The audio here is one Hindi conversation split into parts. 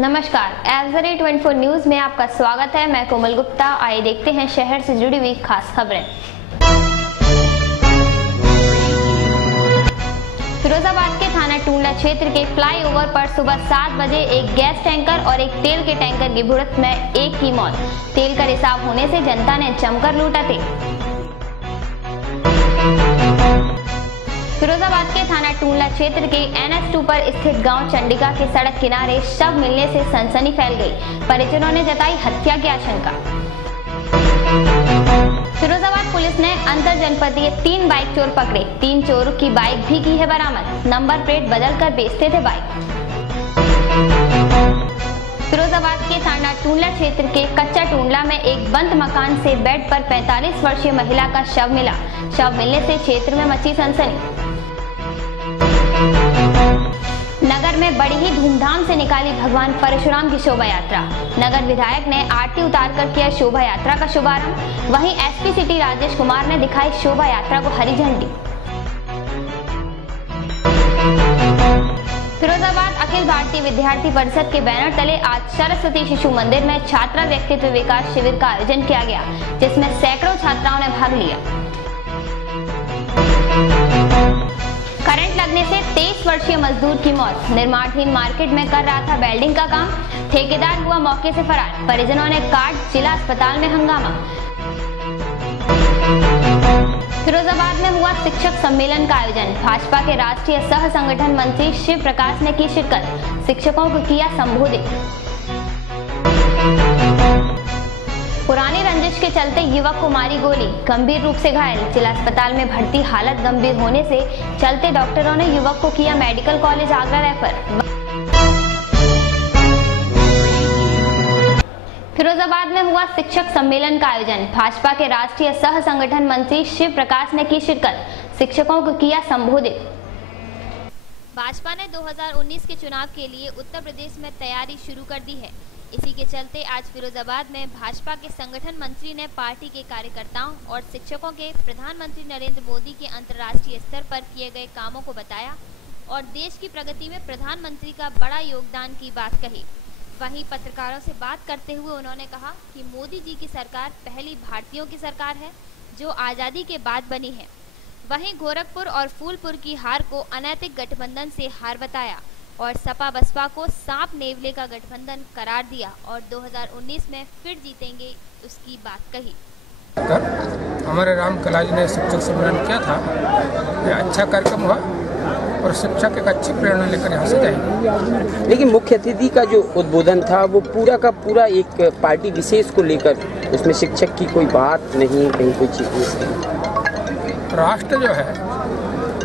नमस्कार, एवजरी 24 न्यूज में आपका स्वागत है। मैं कोमल गुप्ता। आइए देखते हैं शहर से जुड़ी हुई खास खबरें। फिरोजाबाद के थाना टूंडला क्षेत्र के फ्लाईओवर पर सुबह 7 बजे एक गैस टैंकर और एक तेल के टैंकर की भिड़ंत में एक की मौत। तेल का रिसाव होने से जनता ने जमकर लूटा तेल। फिरोजाबाद के थाना टूंडला क्षेत्र के NH2 पर स्थित गांव चंडिका के सड़क किनारे शव मिलने से सनसनी फैल गई। परिजनों ने जताई हत्या की आशंका। फिरोजाबाद पुलिस ने अंतर जनपदीय 3 बाइक चोर पकड़े। 3 चोरों की बाइक भी की है बरामद। नंबर प्लेट बदलकर बेचते थे बाइक। फिरोजाबाद के थाना टूंडला क्षेत्र के कच्चा टूंडला में एक बंद मकान से बेड पर 45 वर्षीय महिला का शव मिला। शव मिलने से क्षेत्र में मची सनसनी। नगर में बड़ी ही धूमधाम से निकाली भगवान परशुराम की शोभा यात्रा। नगर विधायक ने आरती उतारकर किया शोभा यात्रा का शुभारंभ। वहीं SP सिटी राजेश कुमार ने दिखाई शोभा यात्रा को हरी झंडी। फिरोजाबाद अखिल भारतीय विद्यार्थी परिषद के बैनर तले आज सरस्वती शिशु मंदिर में छात्रा व्यक्तित्व विकास शिविर का आयोजन किया गया, जिसमें सैकड़ों छात्राओं ने भाग लिया। करंट लगने से 23 वर्षीय मजदूर की मौत। निर्माणाधीन मार्केट में कर रहा था वेल्डिंग का काम। ठेकेदार हुआ मौके से फरार। परिजनों ने काट जिला अस्पताल में हंगामा। फिरोजाबाद में हुआ शिक्षक सम्मेलन का आयोजन। भाजपा के राष्ट्रीय सह संगठन मंत्री शिव प्रकाश ने की शिरकत। शिक्षकों को किया संबोधित। पुरानी रंजिश के चलते युवक को मारी गोली, गंभीर रूप से घायल। जिला अस्पताल में भर्ती, हालत गंभीर होने से चलते डॉक्टरों ने युवक को किया medical college Agra refer. Firozabad में हुआ शिक्षक सम्मेलन का आयोजन। भाजपा के राष्ट्रीय सह संगठन मंत्री शिव प्रकाश ने की शिरकत। शिक्षकों को किया संबोधित। भाजपा ने 2019 के चुनाव के लिए उत्तर प्रदेश में तैयारी शुरू कर दी है। इसी के चलते आज फिरोजाबाद में भाजपा के संगठन मंत्री ने पार्टी के कार्यकर्ताओं और शिक्षकों के प्रधानमंत्री नरेंद्र मोदी के अंतर्राष्ट्रीय स्तर पर किए गए कामों को बताया और देश की प्रगति में प्रधानमंत्री का बड़ा योगदान की बात कही। वहीं पत्रकारों से बात करते हुए उन्होंने कहा कि मोदी जी की सरकार पहली भारतीयों की सरकार है जो आज़ादी के बाद बनी है। वहीं गोरखपुर और फूलपुर की हार को अनैतिक गठबंधन से हार बताया और सपा बसपा को सांप नेवले का गठबंधन करार दिया और 2019 में फिर जीतेंगे उसकी बात कही। हमारे राम कला जी ने शिक्षक सम्मेलन किया था। ये अच्छा कार्यक्रम हुआ और शिक्षक एक अच्छी प्रेरणा लेकर यहाँ से जाएंगे। लेकिन मुख्य अतिथि का जो उद्बोधन था वो पूरा का पूरा एक पार्टी विशेष को लेकर, उसमें शिक्षक की कोई बात नहीं, कहीं कोई चीज नहीं। राष्ट्र जो है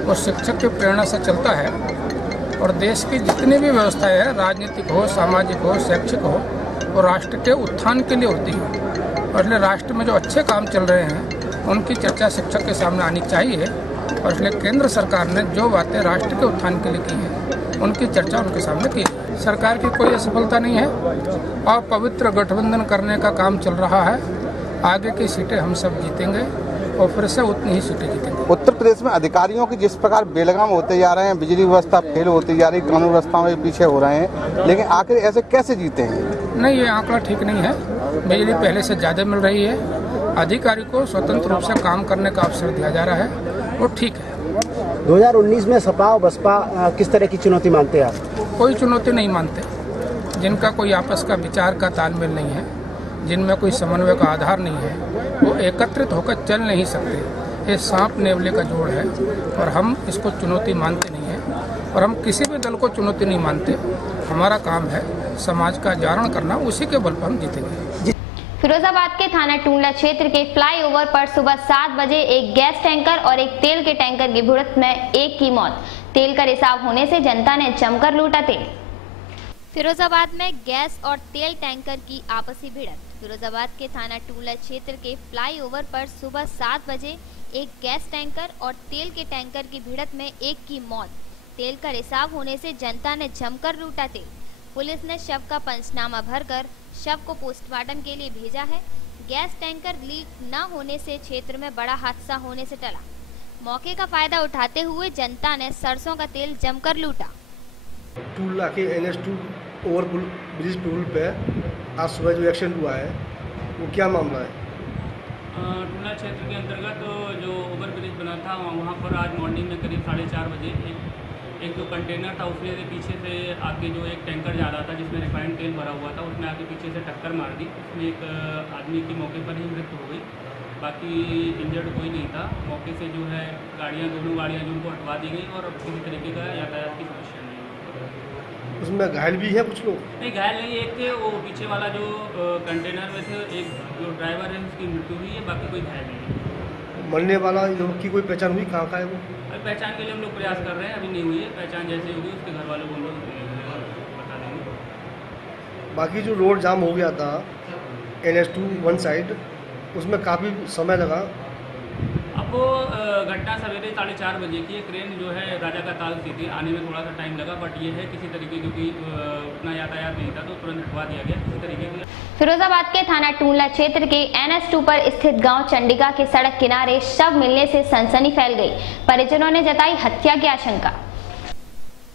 वो शिक्षक की प्रेरणा से चलता है और देश की जितनी भी व्यवस्थाएं है, राजनीतिक हो, सामाजिक हो, शैक्षिक हो, वो राष्ट्र के उत्थान के लिए होती है। और इसलिए राष्ट्र में जो अच्छे काम चल रहे हैं उनकी चर्चा शिक्षक के सामने आनी चाहिए। और इसलिए केंद्र सरकार ने जो बातें राष्ट्र के उत्थान के लिए की हैं उनकी चर्चा उनके सामने की। सरकार की कोई असफलता नहीं है और पवित्र गठबंधन करने का काम चल रहा है। आगे की सीटें हम सब जीतेंगे और फिर से उतनी ही सीटें जीतेंगे। उत्तर प्रदेश में अधिकारियों की जिस प्रकार बेलगाम होते जा रहे हैं, बिजली व्यवस्था फेल होती जा रही, कानून व्यवस्था में पीछे हो रहे हैं, लेकिन आखिर ऐसे कैसे जीते हैं? नहीं, ये आंकड़ा ठीक नहीं है। बिजली पहले से ज़्यादा मिल रही है। अधिकारी को स्वतंत्र रूप से काम करने का अवसर दिया जा रहा है, वो ठीक है। 2019 में सपा और बसपा किस तरह की चुनौती मानते हैं आप? कोई चुनौती नहीं मानते। जिनका कोई आपस का विचार का तालमेल नहीं है, जिनमें कोई समन्वय का आधार नहीं है, वो एकत्रित होकर चल नहीं सकते। ये सांप नेवले का जोड़ है और हम इसको चुनौती मानते नहीं हैं और हम किसी भी दल को चुनौती नहीं मानते। हमारा काम है समाज का जागरण करना, उसी के बल पर हम जीतेंगे। फिरोजाबाद के थाना टूंडला क्षेत्र के फ्लाईओवर पर सुबह 7 बजे एक गैस टैंकर और एक तेल के टैंकर की भिड़ंत में एक की मौत। तेल का रिसाव होने से जनता ने जमकर लूटा तेल। फिरोजाबाद में गैस और तेल टैंकर की आपसी भिड़ंत। फिरोजाबाद के थाना टूंडला क्षेत्र के फ्लाईओवर पर सुबह 7 बजे एक गैस टैंकर और तेल के टैंकर की भिड़ंत में एक की मौत। तेल का रिसाव होने से जनता ने जमकर लूटा तेल। पुलिस ने शव का पंचनामा भरकर शव को पोस्टमार्टम के लिए भेजा है। गैस टैंकर लीक न होने से क्षेत्र में बड़ा हादसा होने से टला। मौके का फायदा उठाते हुए जनता ने सरसों का तेल जमकर लूटा। टूंडला के NH2 ओवरपुल ब्रिज पुल पे आज सुबह जो एक्सीडेंट हुआ है वो क्या मामला है? टूला क्षेत्र के अंतर्गत जो ओवर ब्रिज बना था वहाँ पर आज मॉर्निंग में करीब 4:30 बजे एक जो कंटेनर था उसमें से पीछे से आके जो एक टैंकर जा रहा था जिसमें रिफाइंड तेल भरा हुआ था, उसमें आके पीछे से टक्कर मार दी। उसमें एक आदमी की मौके पर ही मृत्यु हो गई, बाकी इंजर्ड कोई नहीं था। मौके से जो है दोनों गाड़ियाँ जो उनको हटवा दी गई और किसी तरीके का यातायात की समस्या नहीं हुई। उसमें घायल भी है कुछ लोग? नहीं, घायल नहीं, एक थे वो पीछे वाला जो कंटेनर में थे, एक जो ड्राइवर है उसकी मृत्यु हुई है, बाकी कोई घायल नहीं है। मरने वाला लोग की कोई पहचान हुई, कहाँ का है वो? अभी पहचान के लिए हम लोग प्रयास कर रहे हैं, अभी नहीं हुई है। पहचान जैसे होगी उसके घर वालों को हम लोग बता देंगे। बाकी जो रोड जाम हो गया था NH2 वन साइड, उसमें काफ़ी समय लगा। अब वो घटना सवेरे 4:30 बजे की है। क्रेन जो है राजा का ताल से थी, आने में थोड़ा सा टाइम लगा, बट ये है किसी तरीके क्योंकि उतना यातायात नहीं था तो तुरंत हटवा दिया गया किसी तरीके की। फिरोजाबाद के थाना टूंडला क्षेत्र के NH2 पर स्थित गांव चंडिका के सड़क किनारे शव मिलने से सनसनी फैल गई। परिजनों ने जताई हत्या की आशंका।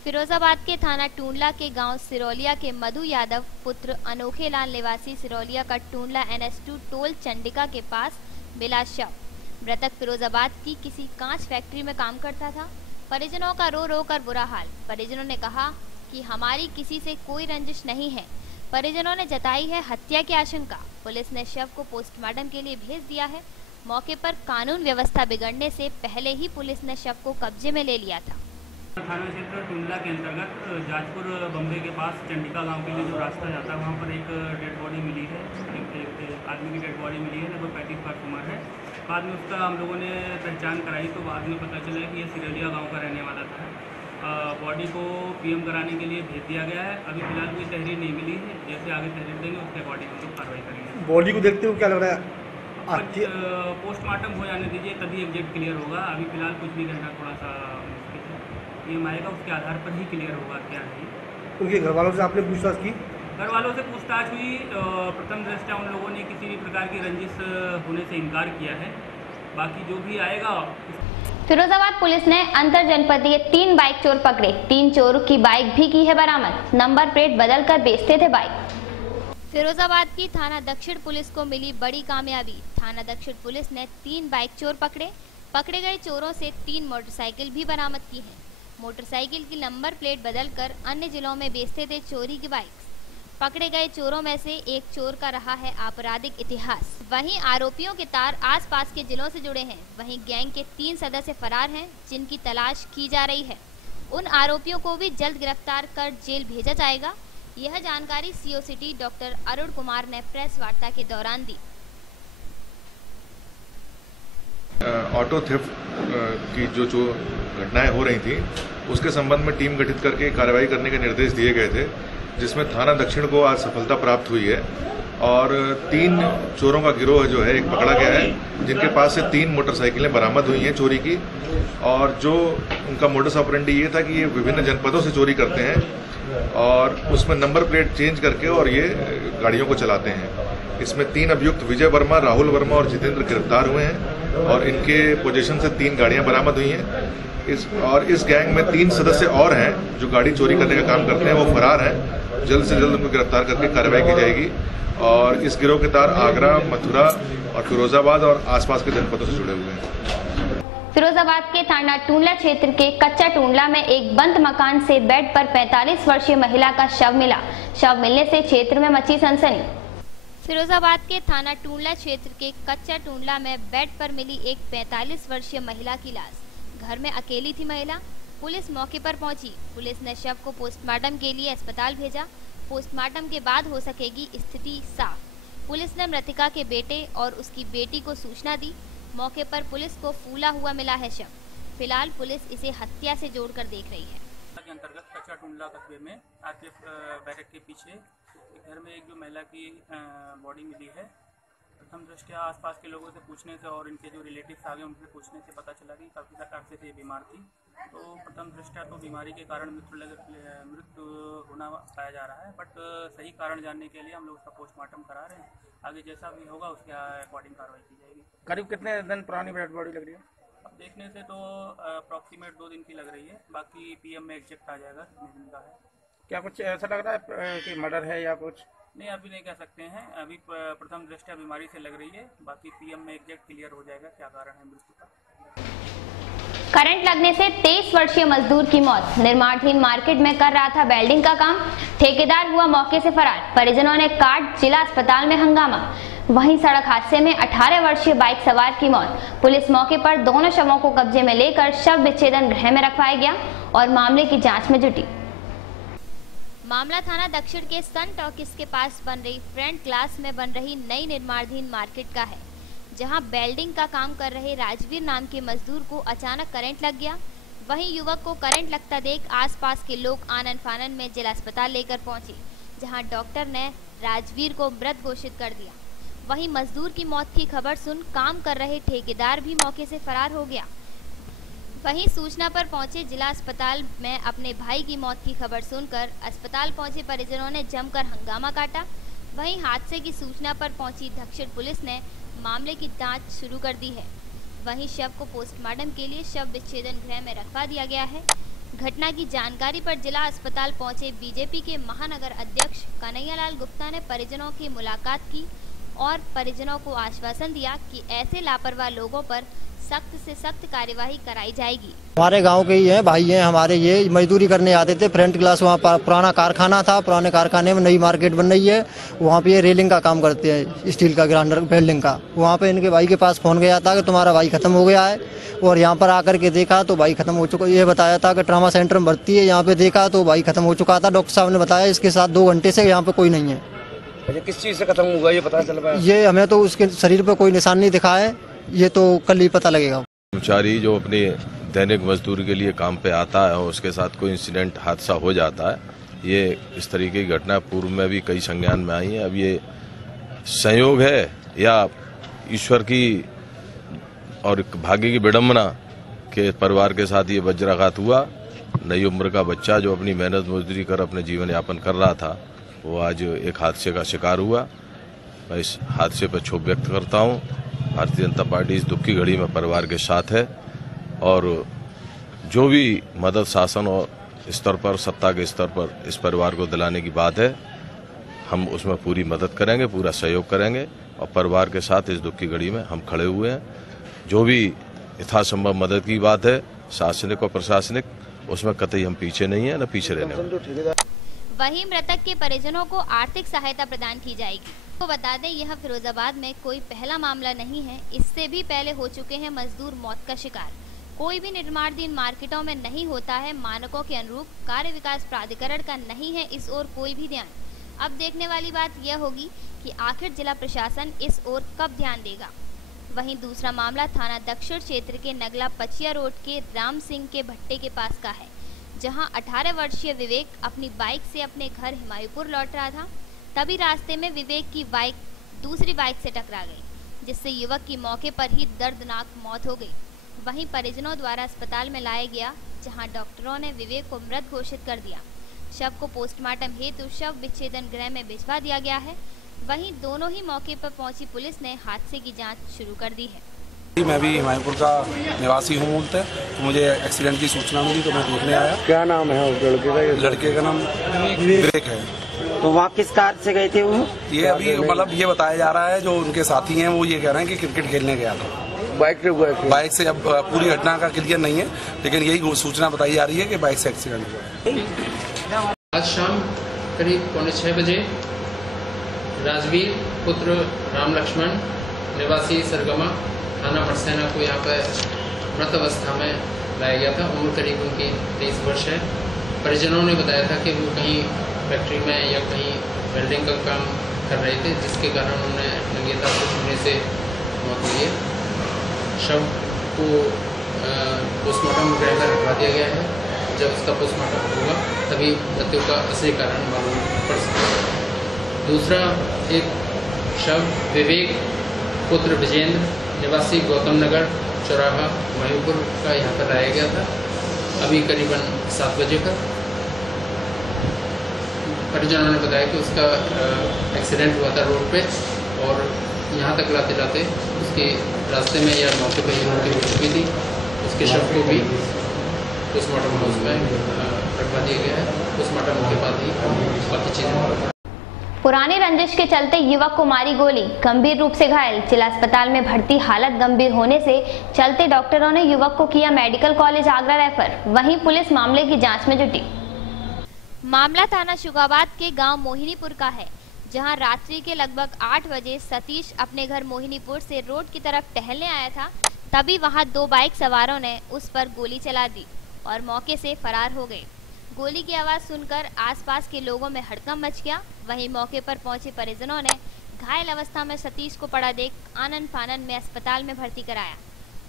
फिरोजाबाद के थाना टूंडला के गांव सिरौलिया के मधु यादव पुत्र अनोखे लाल निवासी सिरौलिया का टूंडला NH2 टोल चंडिका के पास मिला शव। मृतक फिरोजाबाद की किसी कांच फैक्ट्री में काम करता था। परिजनों का रो रो कर बुरा हाल। परिजनों ने कहा कि हमारी किसी से कोई रंजिश नहीं है। परिजनों ने जताई है हत्या की आशंका। पुलिस ने शव को पोस्टमार्टम के लिए भेज दिया है। मौके पर कानून व्यवस्था बिगड़ने से पहले ही पुलिस ने शव को कब्जे में ले लिया था। थाना क्षेत्र टूंडला के अंतर्गत जाजपुर बम्बे के पास चंडिका गांव के लिए जो रास्ता जाता है वहां पर एक डेड बॉडी मिली है। एक आदमी की डेड बॉडी मिली है, लगभग 35 वर्ष उम्र है। बाद में उसका हम लोगों ने पहचान कराई तो बाद में पता चला कि ये सिरौलिया गांव का रहने वाला था। बॉडी को PM कराने के लिए भेज दिया गया है। अभी फिलहाल कोई तहरीर नहीं मिली है, जैसे आगे तहरीर देंगे उसके अकॉर्डिंग हम लोग कार्रवाई करेंगे। बॉडी को देखते हुए क्या लग रहा है? पोस्टमार्टम हो जाने दीजिए, तभी एग्जैक्ट क्लियर होगा। अभी फिलहाल कुछ भी कहना थोड़ा सा मुश्किल है। PM आएगा उसके आधार पर ही क्लियर होगा क्या है। उनके घर वालों से आपने पूछताछ की? घर वालों से पूछताछ हुई। प्रथम दृष्टया उन लोगों ने किसी भी प्रकार की रंजिश होने से इनकार किया है। बाकी जो भी आएगा। फिरोजाबाद पुलिस ने अंतर जनपदीय 3 बाइक चोर पकड़े। 3 चोरों की बाइक भी की है बरामद। नंबर प्लेट बदलकर बेचते थे बाइक। फिरोजाबाद की थाना दक्षिण पुलिस को मिली बड़ी कामयाबी। थाना दक्षिण पुलिस ने 3 बाइक चोर पकड़े। पकड़े गए चोरों से 3 मोटरसाइकिल भी बरामद की है। मोटरसाइकिल की नंबर प्लेट बदलकर अन्य जिलों में बेचते थे चोरी की बाइक। पकड़े गए चोरों में से एक चोर का रहा है आपराधिक इतिहास। वहीं आरोपियों के तार आसपास के जिलों से जुड़े हैं। वहीं गैंग के 3 सदस्य फरार हैं, जिनकी तलाश की जा रही है। उन आरोपियों को भी जल्द गिरफ्तार कर जेल भेजा जाएगा। यह जानकारी CO city doctor Arun Kumar ने प्रेस वार्ता के दौरान दी। ऑटो थेफ्ट की जो घटनाएं हो रही थी उसके संबंध में टीम गठित करके कार्रवाई करने के निर्देश दिए गए थे, जिसमें थाना दक्षिण को आज सफलता प्राप्त हुई है और 3 चोरों का गिरोह जो है एक पकड़ा गया है, जिनके पास से 3 मोटरसाइकिलें बरामद हुई हैं चोरी की। और जो उनका मोडस ऑपरेंडी ये था कि ये विभिन्न जनपदों से चोरी करते हैं और उसमें नंबर प्लेट चेंज करके और ये गाड़ियों को चलाते हैं। इसमें 3 अभियुक्त विजय वर्मा, राहुल वर्मा और जितेंद्र गिरफ्तार हुए हैं और इनके पोजीशन से 3 गाड़ियां बरामद हुई हैं। इस गैंग में 3 सदस्य और हैं जो गाड़ी चोरी करने का काम करते हैं, वो फरार हैं। जल्द से जल्द उनको गिरफ्तार करके कार्रवाई की जाएगी और इस गिरोह के तार आगरा, मथुरा और फिरोजाबाद और आसपास के जनपदों से जुड़े हुए हैं। फिरोजाबाद के थाना टूंडला क्षेत्र के कच्चा टूंडला में एक बंद मकान से बेड पर 45 वर्षीय महिला का शव मिला। शव मिलने से क्षेत्र में मची सनसनी। फिरोजाबाद के थाना टूंडला क्षेत्र के कच्चा टूंडला में बेड पर मिली एक 45 वर्षीय महिला की लाश। घर में अकेली थी महिला। पुलिस मौके पर पहुंची। पुलिस ने शव को पोस्टमार्टम के लिए अस्पताल भेजा। पोस्टमार्टम के बाद हो सकेगी स्थिति साफ। पुलिस ने मृतका के बेटे और उसकी बेटी को सूचना दी। मौके पर पुलिस को फूला हुआ मिला है शव। फिलहाल पुलिस इसे हत्या से जोड़कर देख रही है। के अंतर्गत कच्चा टूंडला कस्बे में RPF बैरक के पीछे घर में एक जो महिला की बॉडी मिली है। प्रथम दृष्टया आसपास के लोगों से पूछने से और इनके जो रिलेटिव्स आ गए उनसे पूछने से पता चला कि काफ़ी अरसे से बीमार थी। तो प्रथम दृष्टया तो बीमारी के कारण मृत्यु होना पाया जा रहा है, बट सही कारण जानने के लिए हम लोग उसका पोस्टमार्टम करा रहे हैं। आगे जैसा भी होगा उसके अकॉर्डिंग कार्रवाई की जाएगी। करीब कितने दिन पुरानी डेड बॉडी लग रही है? अब देखने से तो अप्रॉक्सीमेट 2 दिन की लग रही है, बाकी PM में एग्जैक्ट आ जाएगा कितने दिन का है। क्या कुछ ऐसा लग रहा है कि मर्डर है या कुछ? नहीं, अभी नहीं कह सकते हैं। अभी प्रथम दृष्टया बीमारी से लग रही है, बाकी पीएम में एग्जैक्ट क्लियर हो जाएगा क्या कारण है मृत्यु का। करंट लगने से 23 वर्षीय मजदूर की मौत। निर्माणाधीन मार्केट में कर रहा था वेल्डिंग का काम, ठेकेदार हुआ मौके से फरार। परिजनों ने काट जिला अस्पताल में हंगामा। वहीं सड़क हादसे में 18 वर्षीय बाइक सवार की मौत। पुलिस मौके पर दोनों शवों को कब्जे में लेकर शव विच्छेदन गृह में रखवाया गया और मामले की जांच में जुटी। मामला थाना दक्षिण के सन टॉकीज के पास बन रही फ्रंट क्लास में बन रही नई निर्माणाधीन मार्केट का है, जहां वेल्डिंग का काम कर रहे राजवीर नाम के मजदूर को अचानक करंट लग गया। वहीं युवक को करंट लगता देख आसपास के लोग आनन फानन में जिला अस्पताल लेकर पहुंचे, जहां डॉक्टर ने राजवीर को मृत घोषित कर दिया। वहीं मजदूर की मौत की खबर सुन काम कर रहे ठेकेदार भी मौके से फरार हो गया। वहीं सूचना पर पहुंचे जिला अस्पताल में अपने भाई की मौत की खबर सुनकर अस्पताल पहुंचे परिजनों ने जमकर हंगामा काटा। वहीं हादसे की सूचना पर पहुंची दक्षिण पुलिस ने मामले की जांच शुरू कर दी है। वहीं शव को पोस्टमार्टम के लिए शव विच्छेदन गृह में रखवा दिया गया है। घटना की जानकारी पर जिला अस्पताल पहुंचे बीजेपी के महानगर अध्यक्ष कन्हैयालाल गुप्ता ने परिजनों की मुलाकात की और परिजनों को आश्वासन दिया कि ऐसे लापरवाह लोगों पर सख्त से सख्त कार्यवाही कराई जाएगी। हमारे गांव के ही हैं, भाई हैं हमारे, ये मजदूरी करने आते थे। फ्रंट क्लास वहाँ पुराना कारखाना था, पुराने कारखाने में नई मार्केट बन रही है, वहाँ पे ये रेलिंग का काम करते हैं, स्टील का ग्राइंडर वेल्डिंग का। वहाँ पे इनके भाई के पास फोन गया था कि तुम्हारा भाई खत्म हो गया है, और यहाँ पर आकर के देखा तो भाई खत्म हो चुका। ये बताया था कि ट्रामा सेंटर में भर्ती है, यहाँ पे देखा तो भाई खत्म हो चुका था। डॉक्टर साहब ने बताया इसके साथ 2 घंटे से यहाँ पे कोई नहीं है। किस चीज से खत्म हुआ ये पता चल पाया? ये हमें तो उसके शरीर पर कोई निशान नहीं दिखा है, ये तो कल ही पता लगेगा। कर्मचारी जो अपने दैनिक मजदूरी के लिए काम पे आता है और उसके साथ कोई इंसिडेंट हादसा हो जाता है, ये इस तरीके की घटना पूर्व में भी कई संज्ञान में आई है। अब ये संयोग है या ईश्वर की और भाग्य की विडंबना के परिवार के साथ ये वज्राघात हुआ। नई उम्र का बच्चा जो अपनी मेहनत मजदूरी कर अपने जीवन यापन कर रहा था, वो आज एक हादसे का शिकार हुआ। मैं इस हादसे पर क्षोभ व्यक्त करता हूँ। भारतीय जनता पार्टी इस दुख की घड़ी में परिवार के साथ है और जो भी मदद शासन और स्तर पर, सत्ता के स्तर पर इस परिवार को दिलाने की बात है, हम उसमें पूरी मदद करेंगे, पूरा सहयोग करेंगे और परिवार के साथ इस दुख की घड़ी में हम खड़े हुए हैं। जो भी यथासंभव मदद की बात है, शासनिक और प्रशासनिक, उसमें कतई हम पीछे नहीं है, न पीछे रहने वाले। वहीं मृतक के परिजनों को आर्थिक सहायता प्रदान की जाएगी। तो बता दें, यह फिरोजाबाद में कोई पहला मामला नहीं है। इससे भी पहले हो चुके हैं मजदूर मौत का शिकार। कोई भी निर्माणाधीन मार्केटों में नहीं होता है मानकों के अनुरूप। कार्य विकास प्राधिकरण का नहीं है इस ओर कोई भी ध्यान। अब देखने वाली बात यह होगी कि आखिर जिला प्रशासन इस ओर कब ध्यान देगा। वहीं दूसरा मामला थाना दक्षिण क्षेत्र के नगला पचिया रोड के राम सिंह के भट्टे के पास का है, जहां 18 वर्षीय विवेक अपनी बाइक से अपने घर हिमायूपुर लौट रहा था। तभी रास्ते में विवेक की बाइक दूसरी बाइक से टकरा गई, जिससे युवक की मौके पर ही दर्दनाक मौत हो गई। वहीं परिजनों द्वारा अस्पताल में लाया गया, जहां डॉक्टरों ने विवेक को मृत घोषित कर दिया। शव को पोस्टमार्टम हेतु शव विच्छेदन गृह में भिजवा दिया गया है। वहीं दोनों ही मौके पर पहुंची पुलिस ने हादसे की जाँच शुरू कर दी है। मैं भी हिमायूपुर का निवासी हूँ मूलतः, तो मुझे एक्सीडेंट की सूचना मिली तो मैं देखने आया। क्या नाम है उस लड़के का? लड़के का नाम विवेक है। तो वहाँ किस कार से गए थे वो? ये अभी मतलब ये बताया जा रहा है, जो उनके साथी हैं वो ये कह रहे हैं कि क्रिकेट खेलने गया था। बाइक से हुआ है? बाइक से, अब पूरी घटना का क्लियर नहीं है, लेकिन यही सूचना बताई जा रही है कि बाइक से एक्सीडेंट हुआ है। आज शाम करीब 5:45 बजे राजवीर पुत्र राम लक्ष्मण निवासी सरगमा थाना बरसेना को यहाँ पर मृत अवस्था में लाया गया था। उम्र करीब उनकी 23 वर्ष है। परिजनों ने बताया था कि वो कहीं फैक्ट्री में या कहीं वेल्डिंग का काम कर रहे थे, जिसके कारण उन्हें नंगेता से छूने से मौत हुई है। शव को पोस्टमार्टम गृह में रखवा दिया गया है। जब उसका पोस्टमार्टम होगा तभी मृत्यु का असली कारण मालूम पड़ सकेगा। दूसरा एक शव विवेक पुत्र विजेंद्र निवासी गौतम नगर चौराहा हिमायूपुर का यहाँ पर लाया गया था अभी करीबन 7 बजे का। परिजनों ने बताया कि उसका एक्सीडेंट हुआ था रोड पे और यहाँ तक लाते लाते उसके रास्ते में या मौके पर ही मृत्यु हो चुकी थी। उसके शव को भी पोस्टमार्टम हाउस में रखवा दिया गया है। पोस्टमार्टम के बाद ही बाकी चीज़ें। पुरानी रंजिश के चलते युवक को मारी गोली, गंभीर रूप से घायल, जिला अस्पताल में भर्ती, हालत गंभीर होने से चलते डॉक्टरों ने युवक को किया मेडिकल कॉलेज आगरा रेफर। वहीं पुलिस मामले की जांच में जुटी। मामला थाना शुगाबाद के गांव मोहिनीपुर का है, जहां रात्रि के लगभग 8 बजे सतीश अपने घर मोहिनीपुर से रोड की तरफ टहलने आया था। तभी वहां 2 बाइक सवारों ने उस पर गोली चला दी और मौके से फरार हो गए। गोली की आवाज़ सुनकर आसपास के लोगों में हड़कंप मच गया। वहीं मौके पर पहुंचे परिजनों ने घायल अवस्था में सतीश को पड़ा देख आनन फानन में अस्पताल में भर्ती कराया।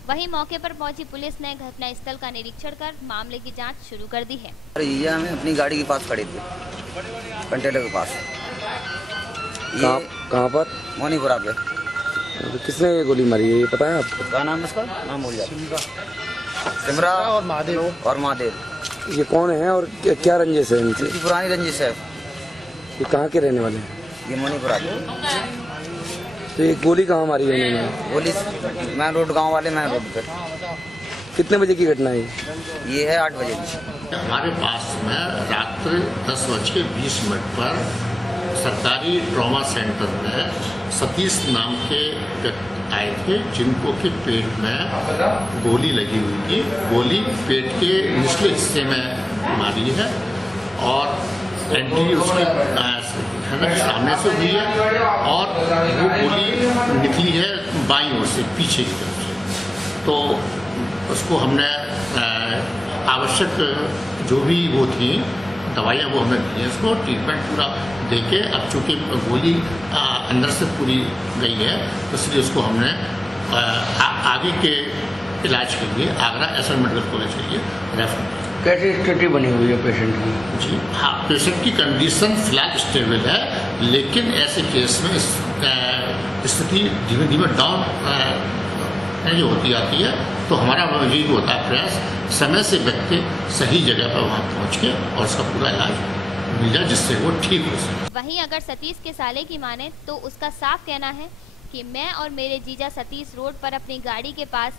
वहीं मौके पर पहुंची पुलिस ने घटनास्थल का निरीक्षण कर मामले की जांच शुरू कर दी है। ये हमें अपनी गाड़ी के पास खड़े थे, कंटेनर के पास। कहाँ पर? मोनीपुरा पे। किसने ये गोली मारी है ये पता है आपको? क्या नाम है इसका? नाम भूल गया। सिमरा और महादेव। ये कौन है और क्या रंजिश है इनकी? पुरानी रंजिश है। ये कहाँ के रहने वाले हैं? ये मोनीपुरा के। तो ये गोली कहाँ मारी है इन्होंने? गोली मैन रोड, गांव वाले मैन रोड पे। कितने बजे की घटना है ये? है 8 बजे की। हमारे पास में रात्रि 10:20 पर सरकारी ट्रॉमा सेंटर में सतीश नाम के आए थे, जिनको के पेट में गोली लगी हुई थी। गोली पेट के निचले हिस्से में मारी है और एंट्री उसके सामने से हुई है और वो गोली निकली है बाईं ओर से, पीछे की तरफ से। तो उसको हमने आवश्यक जो भी वो थी दवाइयाँ वो हमने दी हैं, उसको ट्रीटमेंट पूरा देके। अब चूँकि गोली अंदर से पूरी गई है तो इसलिए उसको हमने आगे के इलाज के लिए आगरा एसएल मेडिकल कॉलेज के लिए रेफर किया। कैसी स्थिति बनी हुई है पेशेंट की? जी हाँ, पेशेंट की कंडीशन फिलहाल स्टेबल है, लेकिन ऐसे केस में स्थिति धीमे धीमे डाउन जो होती आती है। तो हमारा यही होता है प्रयास, समय से व्यक्ति सही जगह पर वहाँ पहुँच के और उसका पूरा इलाज मिल जाए जिससे वो ठीक हो सके। वहीं अगर सतीश के साले की माने तो उसका साफ कहना है कि मैं और मेरे जीजा सतीश रोड पर अपनी गाड़ी के पास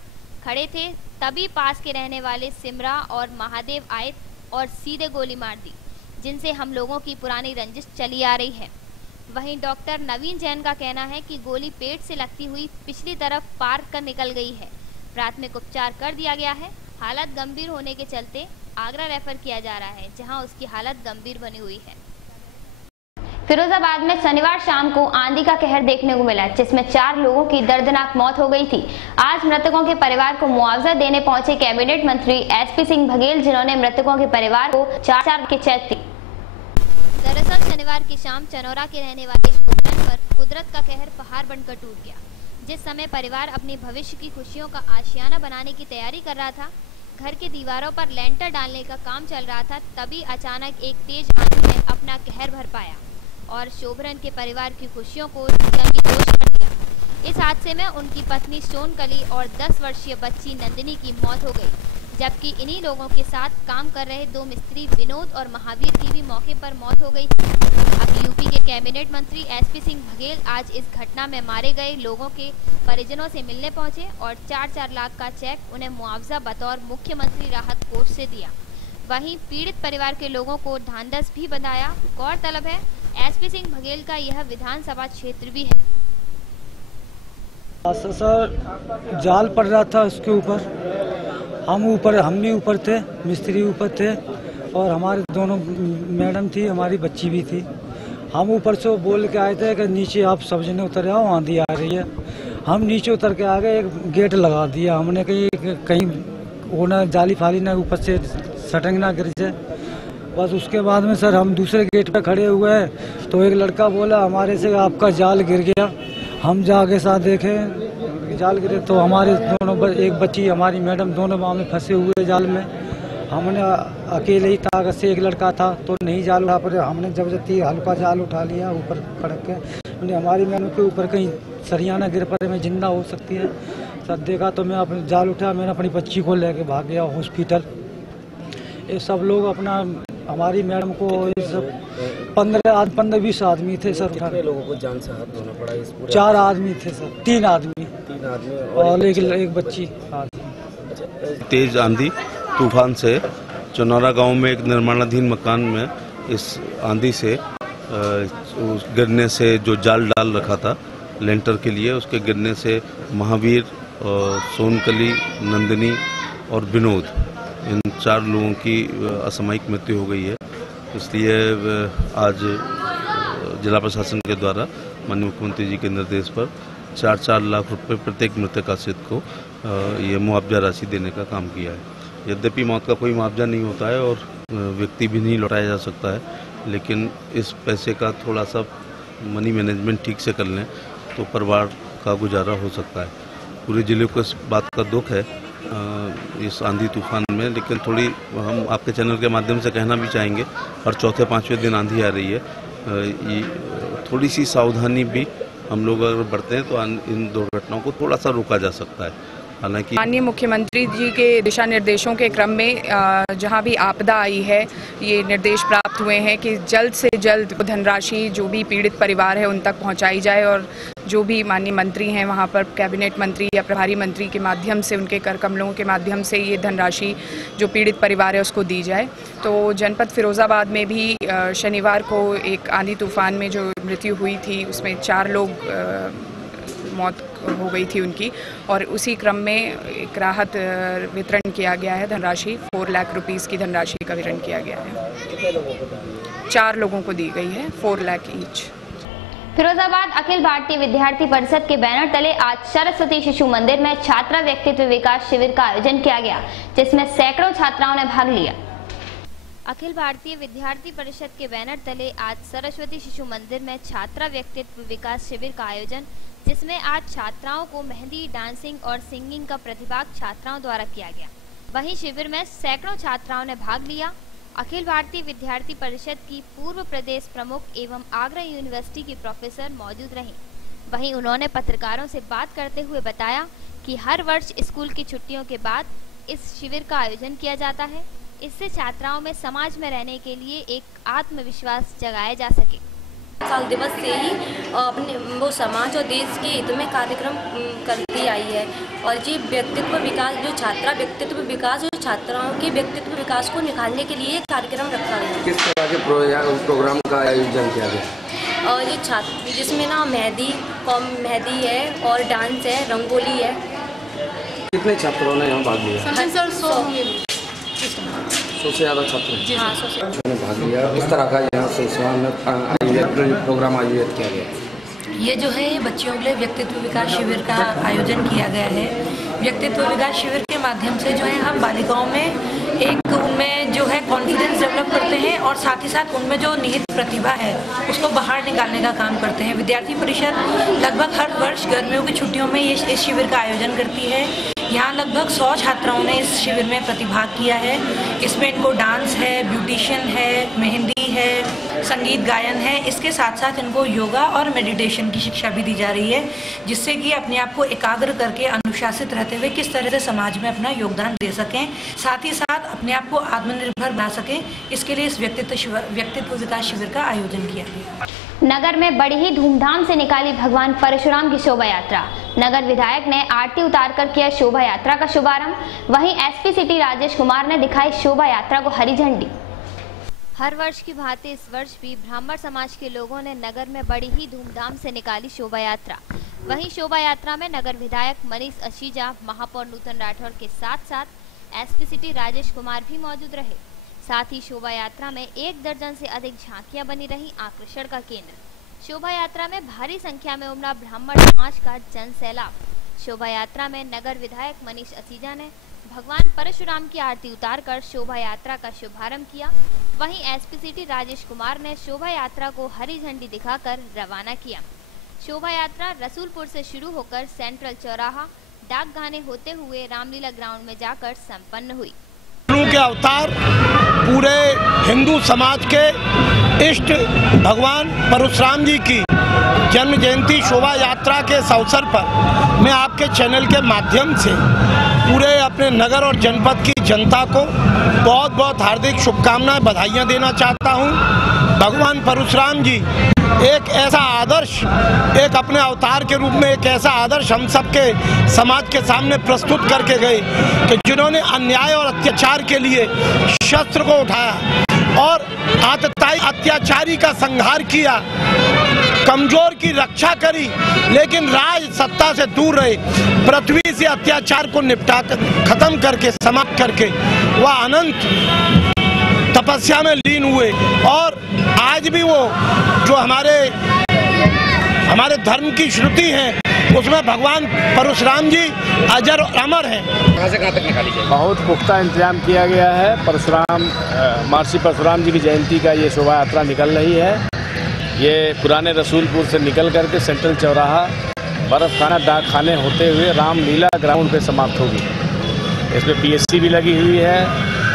खड़े थे, तभी पास के रहने वाले सिमरा और महादेव आए और सीधे गोली मार दी, जिनसे हम लोगों की पुरानी रंजिश चली आ रही है। वहीं डॉक्टर नवीन जैन का कहना है कि गोली पेट से लगती हुई पिछली तरफ पार कर निकल गई है। प्राथमिक उपचार कर दिया गया है। हालत गंभीर होने के चलते आगरा रेफर किया जा रहा है, जहां उसकी हालत गंभीर बनी हुई है। फिरोजाबाद में शनिवार शाम को आंधी का कहर देखने को मिला, जिसमें 4 लोगों की दर्दनाक मौत हो गई थी। आज मृतकों के परिवार को मुआवजा देने पहुंचे कैबिनेट मंत्री एसपी सिंह बघेल, जिन्होंने मृतकों के परिवार को 4 के चेक दिए। दरअसल शनिवार की शाम चनौरा के रहने वाले गुप्तन पर कुदरत का कहर पहाड़ बनकर टूट गया। जिस समय परिवार अपनी भविष्य की खुशियों का आशियाना बनाने की तैयारी कर रहा था, घर के दीवारों पर लेंटर डालने का काम चल रहा था, तभी अचानक एक तेज आंधी ने अपना कहर भर पाया और शोभरन के परिवार की खुशियों को जमींदोज कर दिया। इस हादसे में उनकी पत्नी सोनकली और 10 वर्षीय बच्ची नंदिनी की मौत हो गई, जबकि इन्हीं लोगों के साथ काम कर रहे 2 मिस्त्री विनोद और महावीर की भी मौके पर मौत हो गई थी। अब यूपी के कैबिनेट मंत्री एसपी सिंह बघेल आज इस घटना में मारे गए लोगों के परिजनों से मिलने पहुंचे और 4-4 लाख का चेक उन्हें मुआवजा बतौर मुख्यमंत्री राहत कोष से दिया। वहीं पीड़ित परिवार के लोगों को ढांढस भी बंधाया। गौरतलब है एसपी सिंह बघेल का यह विधानसभा क्षेत्र भी है। सर जाल पड़ रहा था उसके ऊपर, हम भी ऊपर थे, मिस्त्री ऊपर थे और हमारे दोनों मैडम थी, हमारी बच्ची भी थी। हम ऊपर से बोल के आए थे कि नीचे आप सब जने उतर आओ, आंधी आ रही है। हम नीचे उतर के आ गए, एक गेट लगा दिया हमने कहीं वो ना जाली फाली ना ऊपर से सटंग ना गिर जाए। बस उसके बाद में सर हम दूसरे गेट पे खड़े हुए हैं तो एक लड़का बोला हमारे से आपका जाल गिर गया। हम जाके साथ देखे जाल गिरे तो हमारे दोनों, एक बच्ची हमारी मैडम, दोनों बाह में फंसे हुए जाल में। हमने अकेले ही ताकत से, एक लड़का था तो नहीं जाल उठा पर हमने जबरदस्ती हल्का जाल उठा लिया ऊपर खड़क के। हमारी मैडम के ऊपर कहीं सरियाना गिर पड़े में जिंदा हो सकती है। सर देखा तो मैं अपने जाल उठा, मैंने अपनी बच्ची को लेके भाग गया हॉस्पिटल। ये सब लोग अपना, हमारी मैडम को ये सब 15-20 आदमी थे सर। कितने लोगों को जान से हाथ धोना पड़ा इस पूरे? 4 आदमी थे सर, 3 आदमी और एक बच्ची। तेज आंधी तूफान से चनौरा गांव में एक निर्माणाधीन मकान में इस आंधी से गिरने से जो जाल डाल रखा था लेंटर के लिए, उसके गिरने से महावीर, सोनकली, नंदिनी और विनोद, इन 4 लोगों की असामयिक मृत्यु हो गई है। इसलिए आज जिला प्रशासन के द्वारा माननीय मुख्यमंत्री जी के निर्देश पर 4-4 लाख रुपए प्रत्येक मृतक आश्रित को ये मुआवजा राशि देने का काम किया है। यद्यपि मौत का कोई मुआवजा नहीं होता है और व्यक्ति भी नहीं लौटाया जा सकता है, लेकिन इस पैसे का थोड़ा सा मनी मैनेजमेंट ठीक से कर लें तो परिवार का गुजारा हो सकता है। पूरे जिले को इस बात का दुख है इस आंधी तूफान में, लेकिन थोड़ी हम आपके चैनल के माध्यम से कहना भी चाहेंगे, हर चौथे 5वें दिन आंधी आ रही है, थोड़ी सी सावधानी भी हम लोग अगर बरतें हैं तो इन दुर्घटनाओं को थोड़ा सा रोका जा सकता है। हालांकि माननीय मुख्यमंत्री जी के दिशा निर्देशों के क्रम में जहां भी आपदा आई है, ये निर्देश प्राप्त हुए हैं कि जल्द से जल्द धनराशि जो भी पीड़ित परिवार है उन तक पहुंचाई जाए और जो भी माननीय मंत्री हैं वहां पर कैबिनेट मंत्री या प्रभारी मंत्री के माध्यम से, उनके कर कमलों के माध्यम से ये धनराशि जो पीड़ित परिवार है उसको दी जाए। तो जनपद फिरोजाबाद में भी शनिवार को एक आंधी तूफान में जो मृत्यु हुई थी उसमें 4 लोग मौत हो गई थी उनकी, और उसी क्रम में एक राहत वितरण किया गया है। धनराशि 4 लाख रुपीस की धनराशि का वितरण किया गया है। 4 लोगों को दी गई है, 4 लाख ईच। फिरोजाबाद अखिल भारतीय विद्यार्थी परिषद के बैनर तले आज सरस्वती शिशु मंदिर में छात्रा व्यक्तित्व विकास शिविर का आयोजन किया गया, जिसमें सैकड़ों छात्राओं ने भाग लिया। अखिल भारतीय विद्यार्थी परिषद के बैनर तले आज सरस्वती शिशु मंदिर में छात्रा व्यक्तित्व विकास शिविर का आयोजन, जिसमें आज छात्राओं को मेहंदी, डांसिंग और सिंगिंग का प्रतिभाग छात्राओं द्वारा किया गया। वहीं शिविर में सैकड़ों छात्राओं ने भाग लिया। अखिल भारतीय विद्यार्थी परिषद की पूर्व प्रदेश प्रमुख एवं आगरा यूनिवर्सिटी की प्रोफेसर मौजूद रहीं। वहीं उन्होंने पत्रकारों से बात करते हुए बताया कि हर वर्ष स्कूल की छुट्टियों के बाद इस शिविर का आयोजन किया जाता है। इससे छात्राओं में समाज में रहने के लिए एक आत्मविश्वास जगाया जा सके। साल दिवस से ही अपने वो समाज और देश के हित में कार्यक्रम करती आई है, और ये व्यक्तित्व विकास जो छात्रा व्यक्तित्व विकास जो छात्राओं के व्यक्तित्व विकास को निखारने के लिए कार्यक्रम रखा गया है। किस तरह के प्रोग्राम का आयोजन किया गया? और ये छात्र जिसमें ना मेहंदी है और डांस है, रंगोली है। कितने छात्रों ने यहाँ भाग लिया? 100 से ज़्यादा छात्र ने भाग लिया। इस तरह का यहाँ संस्थान में प्रोग्राम आयोजित किया गया। ये जो है ये बच्चियों के लिए व्यक्तित्व विकास शिविर का आयोजन किया गया है। व्यक्तित्व विकास शिविर के माध्यम से जो है हम बालिकाओं में एक उनमें जो है कॉन्फिडेंस डेवलप करते हैं और साथ ही साथ उनमें जो निहित प्रतिभा है उसको बाहर निकालने का काम करते हैं। विद्यार्थी परिषद लगभग हर वर्ष गर्मियों की छुट्टियों में ये इस शिविर का आयोजन करती है। यहाँ लगभग 100 छात्राओं ने इस शिविर में प्रतिभाग किया है। इसमें इनको डांस है, ब्यूटिशियन है, मेहंदी है, संगीत गायन है। इसके साथ साथ इनको योगा और मेडिटेशन की शिक्षा भी दी जा रही है, जिससे कि अपने आप को एकाग्र करके अनुशासित रहते हुए किस तरह से समाज में अपना योगदान दे सकें, साथ ही साथ अपने आप को आत्मनिर्भर बना सकें। इसके लिए इस व्यक्तित्व विकास शिविर का आयोजन किया गया। नगर में बड़ी ही धूमधाम से निकाली भगवान परशुराम की शोभा यात्रा। नगर विधायक ने आरती उतारकर किया शोभा यात्रा का शुभारंभ। वहीं एसपी सिटी राजेश कुमार ने दिखाई शोभा यात्रा को हरी झंडी। हर वर्ष की भांति इस वर्ष भी ब्राह्मण समाज के लोगों ने नगर में बड़ी ही धूमधाम से निकाली शोभा यात्रा। वहीं शोभा यात्रा में नगर विधायक मनीष अशीजा, महापौर नूतन राठौर के साथ साथ एसपी सिटी राजेश कुमार भी मौजूद रहे। साथ ही शोभा यात्रा में 1 दर्जन से अधिक झांकियां बनी रही आकर्षण का केंद्र। शोभा यात्रा में भारी संख्या में उमड़ा ब्राह्मण समाज का जन सैलाब। शोभा यात्रा में नगर विधायक मनीष असीजा ने भगवान परशुराम की आरती उतारकर शोभा यात्रा का शुभारंभ किया। वहीं एसपी सिटी राजेश कुमार ने शोभा यात्रा को हरी झंडी दिखाकर रवाना किया। शोभा यात्रा रसूलपुर से शुरू होकर सेंट्रल चौराहा, डाक गाने होते हुए रामलीला ग्राउंड में जाकर संपन्न हुई। के अवतार पूरे हिंदू समाज के इष्ट भगवान परशुराम जी की जन्म जयंती शोभा यात्रा के इस अवसर पर मैं आपके चैनल के माध्यम से पूरे अपने नगर और जनपद की जनता को बहुत बहुत हार्दिक शुभकामनाएं, बधाइयां देना चाहता हूं। भगवान परशुराम जी एक ऐसा आदर्श, एक अपने अवतार के रूप में एक ऐसा आदर्श हम सबके समाज के सामने प्रस्तुत करके गए कि जिन्होंने अन्याय और अत्याचार के लिए शस्त्र को उठाया और आतताई अत्याचारी का संहार किया, कमजोर की रक्षा करी, लेकिन राज सत्ता से दूर रहे, पृथ्वी से अत्याचार को निपटा खत्म करके समाप्त करके वह अनंत तपस्या में लीन हुए। और आज भी वो जो हमारे धर्म की श्रुति है उसमें भगवान परशुराम जी अजर और अमर हैं। कहाँ से कहाँ तक निकाली जाएगी? बहुत पुख्ता इंतजाम किया गया है। परशुराम महर्षि परशुराम जी की जयंती का ये शोभा यात्रा निकल रही है। ये पुराने रसूलपुर से निकल करके सेंट्रल चौराहा, बर्फ खाना, डाक खाने होते हुए रामलीला ग्राउंड पे समाप्त होगी। इसमें पीएससी भी लगी हुई है,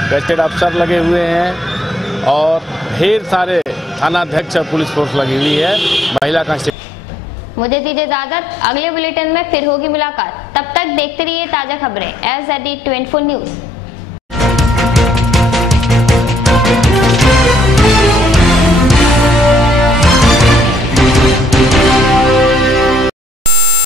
गैजेटेड अफसर लगे हुए हैं और ढेर सारे थानाध्यक्ष और पुलिस फोर्स लगी हुई है, महिला कांस्टेबल। मुझे दीजिए इजाजत, अगले बुलेटिन में फिर होगी मुलाकात। तब तक देखते रहिए ताजा खबरें SZD24 न्यूज।